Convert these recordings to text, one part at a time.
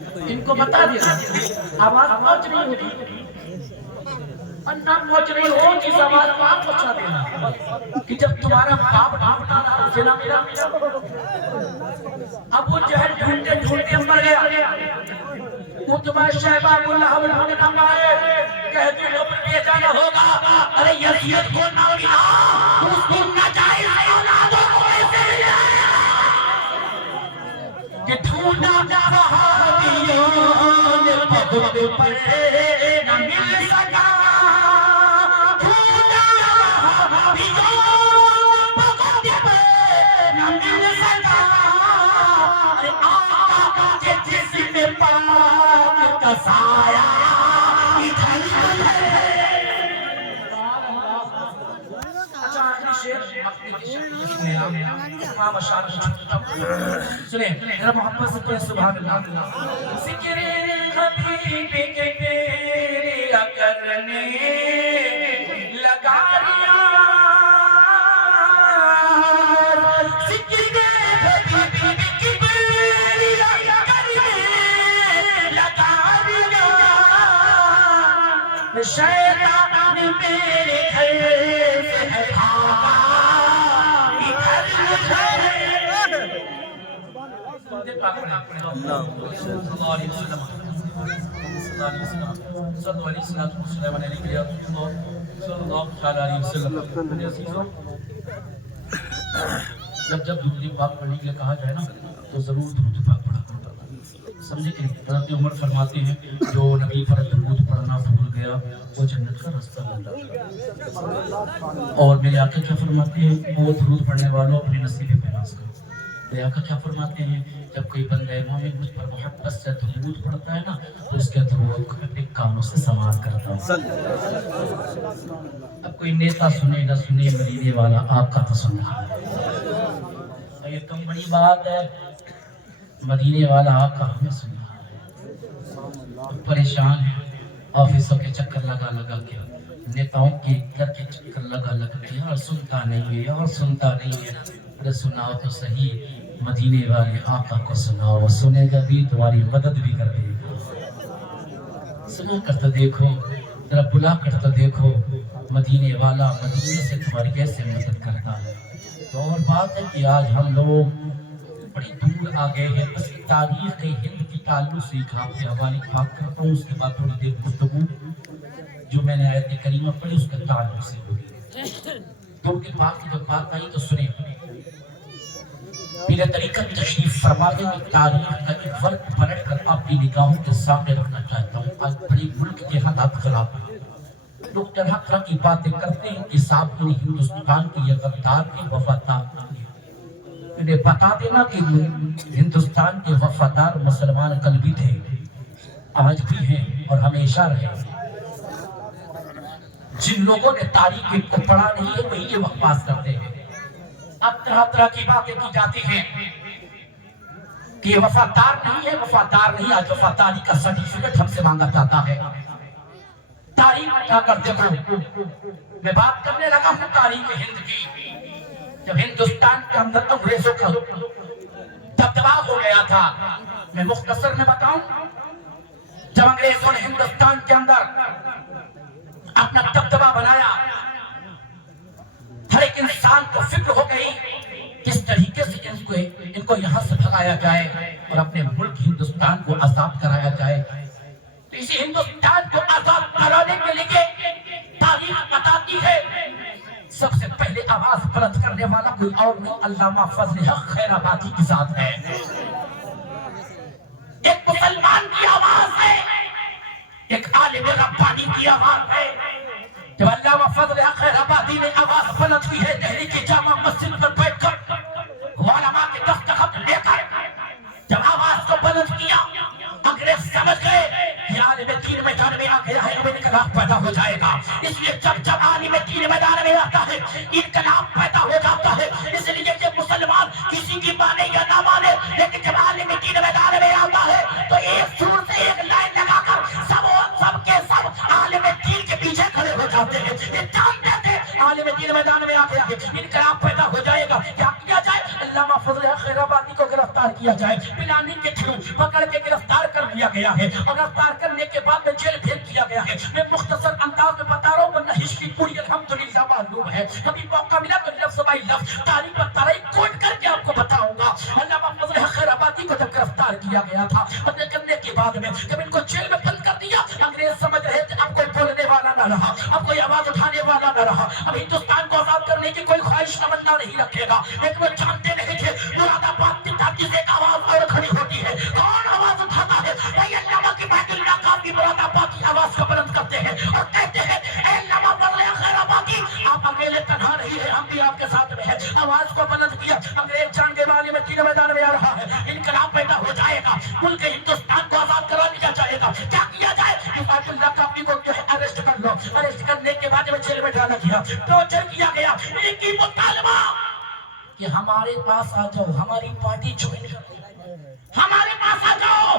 ان کو بتا دیا آواز پہنچ رہی ہوگی اور نہ پہنچ رہی ہو جس آواز کو آپ پہنچا دینا کہ جب تمہارا باپ ڈھونڈتا رہا اسے نہ ملا ابو جہل ڈھونڈتے ڈھونڈتے مر گیا تو تمہارے شہبہ ابو لہب ڈھونڈے نہ پائے کہہ دو پر لے جانا ہوگا ارے یزید کو نہ ملا اس کو ناجائز اولادوں کو ایسے ملا کہ ڈھونڈا جا رہا پگ پر نہ مل سکا ڈھونڈا پگ پر نہ مل سکا آقا کے جسم پاک کا سایہ ادھر ہے سنیں ذرا محبت سے پڑھیں سبحان اللہ ذکر حبیب کے تیرا کرنے لگا ریا ذکر حبیب کے تیرا کرنے لگا ریا شیطان میرے گھر سے بھاگا جب درود پاک پڑھنے کے لیے کہا جائے نا تو ضرور درود پاک پڑھا کرتا سمجھے کہ حضرت عمر فرماتے ہیں جو نبی پر درود پڑھنا بھول گیا وہ جنت کا راستہ بن جاتا اور میرے آقا کیا فرماتے ہیں وہ درود پڑھنے والوں اپنے نصیب پہ ناز کرو میرے آقا کیا فرماتے ہیں جب کوئی بندہ مومن مجھ پر محبت سے درود پڑھتا ہے نا تو اس کے درود کو اپنے کانوں سے سماعت کرتا ہوں اب کوئی نیتا سنے نہ سنے مدینے والا آپ کا تو سن رہا ہے یہ کم بڑی بات ہے مدینے والا آپ کا ہمیں سن رہا ہے پریشان ہے آفیسوں کے چکر لگا لگا کے نیتاؤں کے گھر کے چکر لگا لگا کے اور سنتا نہیں ہے اور سنتا نہیں ہے ارے سناؤ تو صحیح مدینے والے آقا کو سناؤ وہ سنے گا بھی تمہاری مدد بھی کر دے گا سنا کر تو دیکھو ذرا بلا کر تو دیکھو مدینے والا مدینے سے تمہاری کیسے مدد کرتا ہے تو اور بات ہے کہ آج ہم لوگ بڑی دور آ گئے ہیں بس تاریخ ہند کی تعلق سے ایک آپ کے حوالے بات کرتا ہوں اس کے بعد تھوڑی دیر گفتگو جو میں نے آیت کریمہ پڑھی اس کے تعلق سے ہوگی دور کے بعد کی جب بات آئی تو سنیں میرے طریقہ تشریف فرما دیں کہ تاریخ کا ایک وقت پلٹ کر آپ کی نگاہوں کے سامنے رکھنا چاہتا ہوں آج بڑی ملک کے حالات خراب ہیں لوگ طرح طرح کی باتیں کرتے ہیں کہ صاحب انہیں ہندوستان کی یہ غدار کے وفادار انہیں بتا دینا کہ ہندوستان کے وفادار مسلمان کل بھی تھے آج بھی ہیں اور ہمیشہ رہے جن لوگوں نے تاریخ کو پڑھا نہیں ہے وہی یہ بکواس کرتے ہیں اب طرح طرح کی باتیں کی جاتی ہیں کہ یہ وفادار نہیں ہے وفادار نہیں آج وفاداری کا سرٹیفکیٹ ہم سے مانگا جاتا ہے تاریخ کیا کرتے ہو میں بات کرنے لگا ہوں تاریخ ہند کی جب ہندوستان کے اندر انگریزوں کا دبدبا ہو گیا تھا میں مختصر میں بتاؤں جب انگریزوں نے ہندوستان کے اندر اپنا دبدبا بنایا ہر ایک انسان کو فکر ہو گئی کس طریقے سے ان کو یہاں سے بھگایا جائے اور اپنے ملک ہندوستان کو آزاد کرایا جائے تو اسی ہندوستان کو آزاد کرانے کے لیے تاریخ بتاتی ہے سب سے پہلے آواز بلند کرنے والا کوئی اور نہیں علامہ فضل حق خیر آبادی کی ذات ہے ایک مسلمان کی آواز ہے ایک عالم ربانی کی آواز ہے جب علامہ فضل حق خیر آبادی نے آواز بلند کی ہے دہلی کی جامع مسجد پر بیٹھ کر علماء کے دستخط لے کر جب آواز کو بلند کیا انگریز سمجھ گئے یہ عالم دین میدان میں آ گیا ہے اب انقلاب پیدا ہو جائے گا اس لیے جب عالم دین میدان میں آتا ہے انقلاب پیدا ہو جاتا ہے اس لیے یہ مسلمان کسی کی مانے یا نہ مانے لیکن جب عالم دین میدان میں آتا ہے تو ایک سور سے ایک لائن لگا کر سب کے سب عالم دین کے پیچھے کھڑے ہو جاتے ہیں یہ جانتے تھے عالم دین میدان میں آ گیا ہے انقلاب پیدا ہو جائے گا کیا جائے علامہ فضل خیر آبادی کو گرفتار کیا جائے پلاننگ کے تھرو پکڑ کے گرفتار کر किया गया है और गिरफ्तार करने के बाद में जेल भेज दिया गया है। मैं मुख्तसर अंदाज में बता रहा हूँ, वरना हिस्ट्री पूरी अल्हम्दुलिल्लाह मालूम है। कभी मौका मिला तो लफ्ज़ बाई लफ्ज़ तारीख पर तारीख कोट करके आपको बताऊंगा। अल्लामा फजल हक खैराबादी को जब गिरफ्तार किया गया था, बदले करने के बाद में जब इनको जेल में बंद कर दिया, अंग्रेज समझ रहे थे अब कोई बोलने वाला न रहा, अब कोई आवाज उठाने वाला न रहा, अब हिंदुस्तान को आजाद करने की कोई ख्वाहिश तमन्ना नहीं रखेगा। लेकिन वो जानते नहीं थे मुरादाबाद की धरती से एक आवाज और खड़ी होती है। कौन आवाज उठाता है? अल्लामा की महफिल की मुरादाबाद की आवाज को बुलंद करते हैं और कहते हैं अल्लामा फजल हक खैराबादी, आप अकेले तन्हा नहीं है, हम भी आपके साथ में हैं। आवाज को बुलंद किया। अंग्रेज जान के माली में तीन मैदान में आ रहा है, इनकलाब पैदा हो जाएगा, मुल्क हिंदुस्तान को आजाद करा दिया जाएगा। क्या किया जाए? मुफातुल्लाह काफी को जो है अरेस्ट कर लो। अरेस्ट करने के बाद में जेल में डाला गया, टॉर्चर किया गया। एक ही मुतालबा कि हमारे पास आ जाओ, हमारी पार्टी ज्वाइन करो, हमारे पास आ जाओ।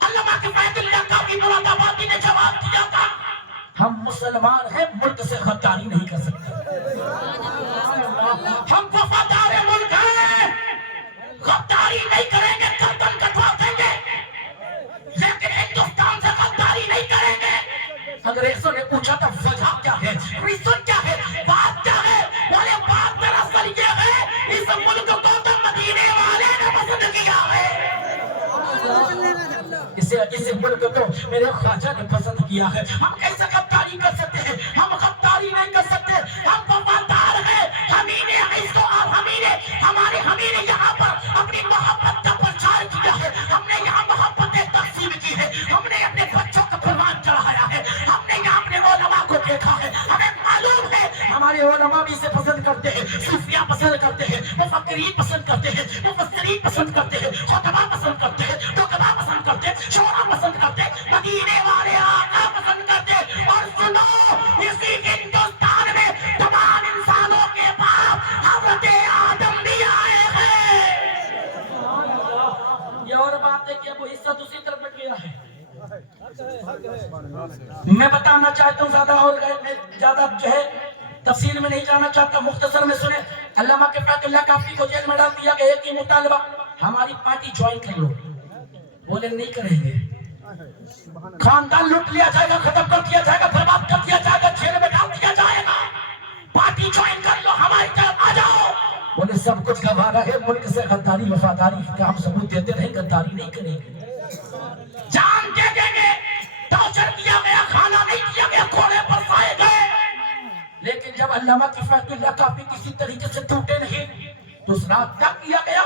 अल्लामा के महफिल काफी मुरादाबादी ने जवाब दिया था, हम मुसलमान हैं, मुल्क से गद्दारी नहीं कर सकते, हम वफादार मुल्क हैं, गद्दारी नहीं करेंगे, गर्दन कटवा देंगे, लेकिन हिंदुस्तान से गद्दारी नहीं करेंगे। अंग्रेजों ने पूछा था वजह क्या है, रीजन क्या है, बात क्या है? बोले बात दरअसल ये है, इस मुल्क को तो मदीने वाले ने पसंद किया है, इसे मुल्क को मेरे ख्वाजा ने पसंद किया है। हम कैसे गद्दारी कर सकते हैं? हम गद्दारी नहीं कर सकते, हम वफादार हैं। हमीने इसको और हमीने यहाँ पर अपनी मोहब्बत का प्रचार किया है, हमने यहाँ मोहब्बतें तकसीम की है, हमने अपने बच्चों को कुर्बान चढ़ाया है, हमने यहाँ अपने उलमा को देखा है, हमें मालूम है हमारे उलमा भी इसे पसंद करते हैं, सूफिया पसंद करते हैं, मुफक्किरीन पसंद करते हैं, मुफस्सिरीन पसंद करते हैं, खुतबा पसंद करते हैं, दुकबा पसंद करते हैं, शोरा पसंद करते हैं, मदीने वाले आका पसंद करते हैं। और सुनो, इसी हिंदुस्तान में तमाम इंसानों के बाप हज़रत आदम भी आए हैं। ये और बात है कि अब वो हिस्सा दूसरी तरफ बट गया है। मैं बताना चाहता हूँ, ज्यादा जो है तफसील में नहीं जाना चाहता, मुख्तसर में सुने। अल्लामा के फैतुल्लाह काफी को जेल में डाल दिया गया, एक ही मुतालबा, हमारी पार्टी ज्वाइन कर लो। बोले नहीं करेंगे, खानदान लूट लिया जाएगा, खत्म कर दिया जाएगा, बर्बाद कर दिया जाएगा, जेल में डाल दिया जाएगा, पार्टी ज्वाइन कर लो, हमारी तरफ आ जाओ। बोले सब कुछ गवारा है, मुल्क से गद्दारी वफादारी का हम सबूत देते रहे, गद्दारी नहीं करेंगे, जान दे देंगे। टॉर्चर किया गया, खाना नहीं दिया गया, घोड़े पर साए गए। लेकिन जब अल्लामा की फैतुल्लाह काफी किसी तरीके से टूटे नहीं, तो उस रात क्या किया गया?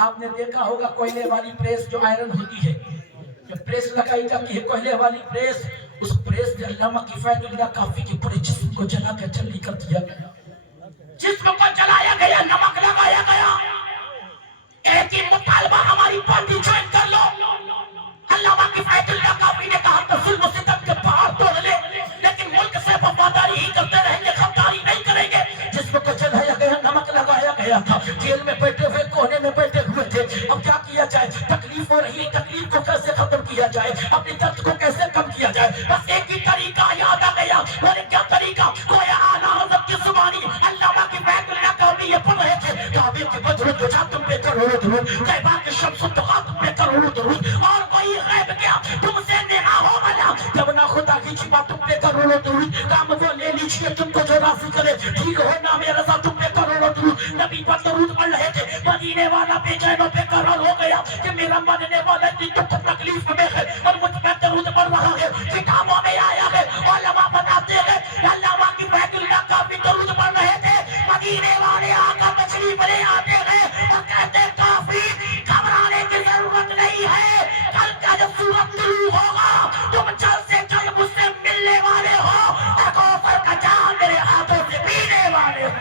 आपने देखा होगा कोयले वाली प्रेस जो आयरन होती है, जो प्रेस लगाई जाती है, कोयले वाली प्रेस, उस प्रेस ने अल्लामा की फैतुल्लाह काफी के पूरे जिस्म को जला कर जल्दी कर दिया गया, जिस्म को जलाया गया, नमक लगाया गया। एक ही मुतालबा, हमारी पार्टी ज्वाइन कर लो। अल्लामा की फैतुल्लाह काफी ने कहा तो जुल्म सितम के पहाड़ तोड़ ले, लेकिन मुल्क से वफादारी ही करते रहेंगे, गद्दारी नहीं करेंगे। जिस्म को जलाया गया, नमक लगाया गया था, जेल में बैठे हुए, कोने में बैठे हुए थे। अब क्या किया जाए? तकलीफ हो रही है, तकलीफ को कैसे खत्म किया जाए, अपनी दर्द को कैसे कम किया जाए? बस एक ही तरीका याद आ गया। बोले क्या तरीका? कोई आला हज़रत की ज़ुबानी अल्लामा की फैतुल्लाह काफी ये पढ़ रहे थे, काबे के बद्र तुझा तुम पे करोड़ों दुरूद, तैबा के शम्स तुगा तुम पे करोड़ों दुरूद, और कोई गैब क्या तुमसे नेहा हो वाला, जब ना खुदा की छिपा तुम पे करोड़ों दुरूद, काम वो ले लीजिए तुमको जो राज़ी करे, ठीक हो ना मेरा रज़ा तुम पे करोड़ों दुरूद। नबी पर दरूद पढ़ रहे थे, मदीने वाला बेचैन पे करार हो गया कि मेरा मानने वाला इतनी दुख तकलीफ में है और मुझ पे दरूद पढ़ रहा है। किताबों में आया है, उलमा बताते हैं अल्लामा की फैतुल्लाह काफी दरूद पढ़ रहे थे, मदीने वाले आका तशरीफ ले आते हैं और कहते काफी घबराने की जरूरत नहीं है, कल का जो सूरज शुरू होगा तुम जल्द से जल्द मुझसे मिलने वाले हो, कौसर का जाम मेरे हाथों से पीने वाले हो।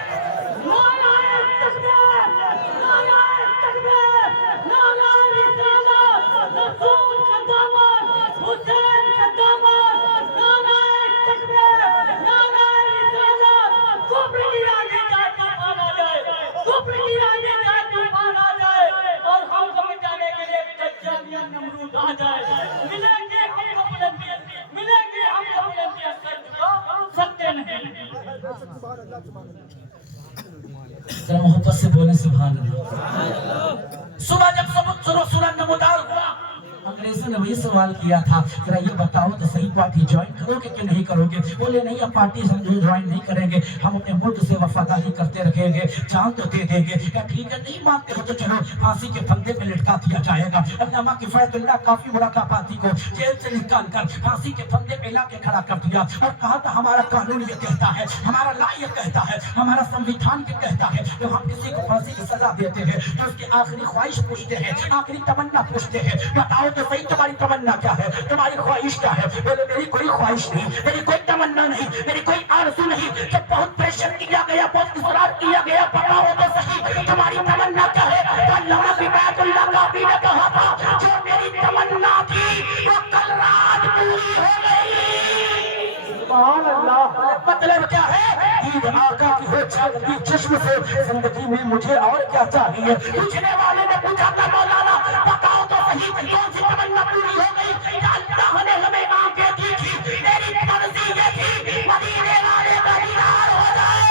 मोहब्बत से बोले सुभान अल्लाह। सुबह जब सूरज नमूदार हुआ, प्रेशर ने वही सवाल किया था, जरा ये बताओ तो सही पार्टी ज्वाइन करोगे कि नहीं करोगे? बोले नहीं, अब पार्टी हम ज्वाइन नहीं करेंगे, हम अपने मुल्क से वफादारी करते रखेंगे, जान तो दे देंगे। क्या ठीक है, नहीं मानते हो तो चलो फांसी के फंदे पे लटका दिया जाएगा। अल्लामा किफायतुल्लाह काफी मुरादाबादी को जेल से निकाल कर फांसी के फंदे पे ला के खड़ा कर दिया और कहा था हमारा कानून ये कहता है, हमारा ला ये कहता है, हमारा संविधान ये कहता है, तो हम किसी को फांसी की सजा देते हैं तो उसकी आखिरी ख्वाहिश पूछते हैं, आखिरी तमन्ना पूछते हैं, बताओ तो सही तुम्हारी तमन्ना क्या है, तुम्हारी ख्वाहिश क्या है? बोले मेरी कोई ख्वाहिश नहीं, मेरी कोई तमन्ना नहीं, मेरी कोई आरज़ू नहीं। जब बहुत प्रेशर किया गया, बहुत इसरार किया गया, बताओ तो सही तुम्हारी तमन्ना क्या है? अल्लामा किफायतुल्लाह काफी ने कहा था, जो मेरी तमन्ना थी वो कल रात पूरी हो गई। सुभान अल्लाह। मतलब क्या है? ईद आका की हो जागती चश्म से जिंदगी में मुझे और क्या चाहिए? पूछने वाले ने पूछा था, मौलाना बताओ तो सही कौन सी तमन्ना पूरी हो गई? अल्लाह ने हमें आंखें दी थी, मेरी मर्जी ये थी मदीने वाले का दीदार हो जाए,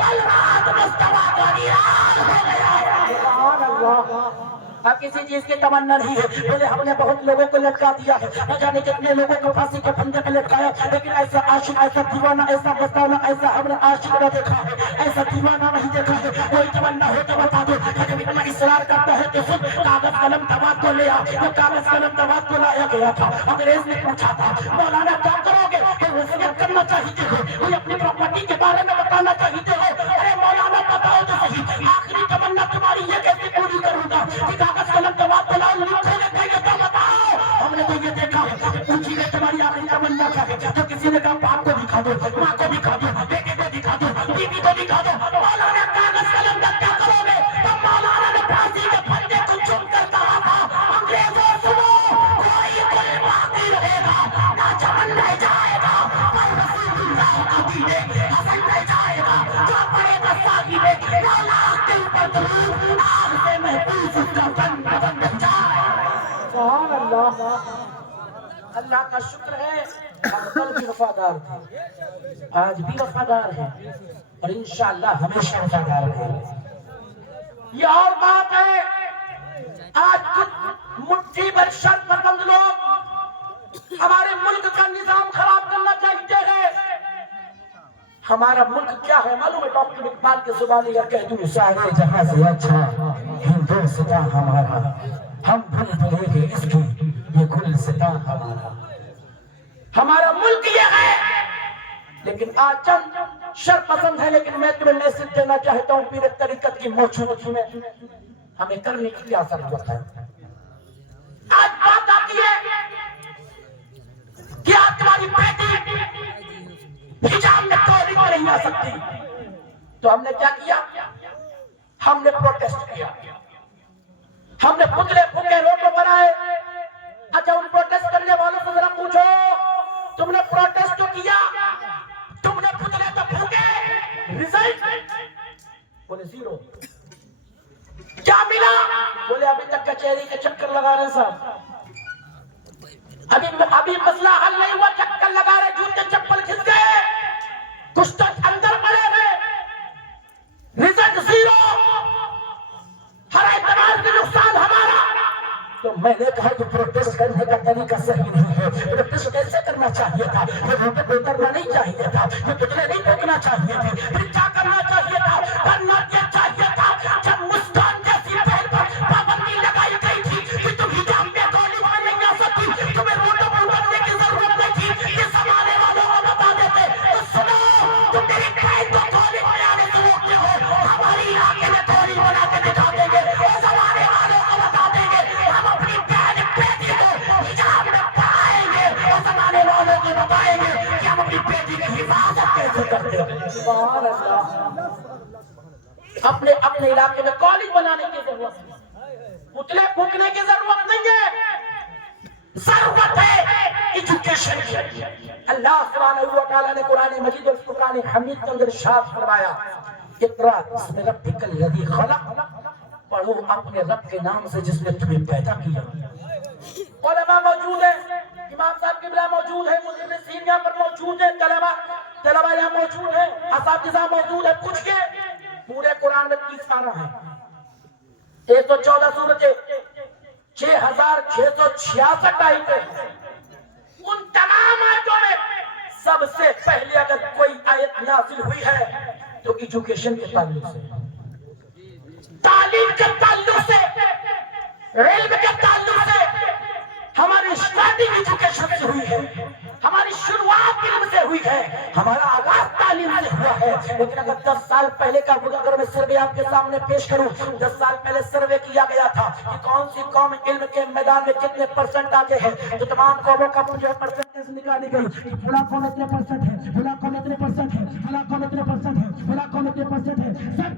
कल रात मुस्तफा का दीदार हो गया। सुभान अल्लाह। अब किसी चीज की तमन्ना नहीं है। बोले हमने बहुत लोगों को लटका दिया है, न जाने कितने लोगों को फांसी के फंदे पे लटकाया, लेकिन ऐसा आशिक, ऐसा दीवाना, ऐसा मस्ताना, ऐसा हमने आशिक न देखा है, ऐसा दीवाना नहीं देखा है। कोई तमन्ना हो तो बता दो। जब इतना इसरार करता है तो सुन, कागज कलम दवात को ले आ। तो कागज कलम दवात को लाया गया था। अंग्रेज ने पूछा था, मौलाना क्या करोगे? तो वसीयत करना चाहते हो, कोई अपनी प्रॉपर्टी के बारे में बताना चाहते हो? अरे मौलाना बताओ तो सही, आखिरी तमन्ना तुम्हारी ये कैसे पूरी करूंगा? कागज कलम दवात को लाओ, लिखोगे तो ये बताओ। हमने तो ये देखा है, पूछिए तुम्हारी आखिरी तमन्ना क्या है? तो किसी ने कहा बाप को दिखा दो, माँ को दिखा दो, बेटे को दिखा दो, बीवी को दिखा दो। मौलाना कागज कलम का क्या करोगे? तो मौलाना ने फांसी के फंदे को चुम कर कहा था, अंग्रेजों सुनो, कोई कुल बाकी रहेगा, ना चमन रह जाएगा, पर रसूलुल्लाह का दीने हसन रह जाएगा। जो पड़ेगा साकी में लाख के ऊपर दरूद, आग से महफूज उसका तन बदन बन जाए। सुभान अल्लाह। अल्लाह का शुक्र है, हम कल भी वफादार थे, आज भी वफादार हैं और इंशाअल्लाह हमेशा वफादार रहेंगे। ये और बात है, आज कुछ मुट्ठी भर शर्मपसंद लोग हमारे मुल्क का निजाम खराब करना चाहते हैं। हमारा मुल्क क्या है मालूम है? डॉक्टर इकबाल के जुबानी अगर कह दूं, सारे जहां से अच्छा हिंदुस्तान हमारा, हम भूल भुलेंगे इसकी ये गुलसितां हमारा। हमारा मुल्क ये है, लेकिन आज चंद शर्मपसंद है। लेकिन मैं तुम्हें मैसेज देना चाहता हूँ, पीर तरीकत की मौजूदगी में हमें करने की क्या जरूरत है? आज बात आती है कि आज तुम्हारी बेटी हिजाब में कॉलेज में नहीं आ सकती, तो हमने क्या किया? हमने प्रोटेस्ट किया, हमने पुतले फूके, रोडों बनाए। अच्छा, उन प्रोटेस्ट करने वालों को जरा पूछो, तुमने प्रोटेस्ट तो किया, तुमने पुतले तो फूके, रिजल्ट? बोले जीरो। क्या मिला? बोले अभी तक कचहरी के चक्कर लगा रहे साहब, अभी मसला हल नहीं हुआ, चक्कर लगा रहे, जूते चप्पल खिस गए, कुछ तो अंदर पड़े हैं, रिजल्ट जीरो, हर एतबार से नुकसान हमारा। तो मैंने कहा कि प्रोटेस्ट करने का तरीका सही नहीं है। प्रोटेस्ट कैसे करना चाहिए था? ये रोड पे उतरना नहीं चाहिए था, ये पुतले नहीं फेंकना चाहिए थे, फिर क्या करना चाहिए था? करना क्या चाहिए था? जब मुस्कान जैसी बहन पर पाबंदी लगाई गई थी कि तुम हिजाब में कॉलेज में नहीं आ सकती, तुम्हें रोडों पर उतरने की जरूरत नहीं थी, ये समाने वालों को बता देते तो सुनो, तुम मेरी बहन को कॉलेज में आने से रोकते हो, हमारी इलाके में कॉलेज बना के दिखा देंगे, समाने वालों को बता देंगे, हम अपनी बहन बेटी को हिजाब में पढ़ाएंगे और समाने वालों को बताएंगे कि हम अपनी बेटी की हिफाजत कैसे करते हैं। सुभान अल्लाह। अपने अपने इलाके में कॉलेज बनाने की जरूरत है, पुतले फूकने की जरूरत नहीं है, जरूरत है एजुकेशन की। अल्लाह सुब्हानहू व तआला ने कुरान मजीद और फुरकान हमीद के अंदर इरशाद फरमाया, इक़रा बिस्मि रब्बिकल लज़ी खलक़, पढ़ो अपने रब के नाम से जिसने तुम्हें पैदा किया। उलमा मौजूद है, इमाम साहब किबला मौजूद है, मुदर्रिसीन यहाँ पर मौजूद है, तलबा यहाँ मौजूद है, असातिज़ा मौजूद है। पूछ के पूरे कुरान में 30 पारा है, 114 सूरतें, 6666 آیتیں ہیں۔ ان تمام آیتوں میں سب سے پہلے اگر کوئی آیت نازل ہوئی ہے تو ایجوکیشن کے تعلق سے، تعلیم کے تعلق سے، علم کے تعلق سے۔ ہماری اسٹارٹنگ ایجوکیشن سے ہوئی ہے، ہماری شروعات علم سے ہوئی ہے، ہمارا آغاز تعلیم سے ہوا ہے۔ لیکن اگر 10 سال پہلے کا اگر میں سروے آپ کے سامنے پیش کروں، 10 سال پہلے سروے کیا گیا تھا کہ کون سی قوم علم کے میدان میں کتنے پرسنٹ آگے ہے، تو تمام قوموں کا مجھے پرسنٹیج نکالی گئی، فلاں قوم اتنے پرسنٹ ہے، فلاں قوم اتنے پرسنٹ ہے، فلاں قوم اتنے پرسنٹ ہے، فلاں قوم اتنے پرسنٹ ہے۔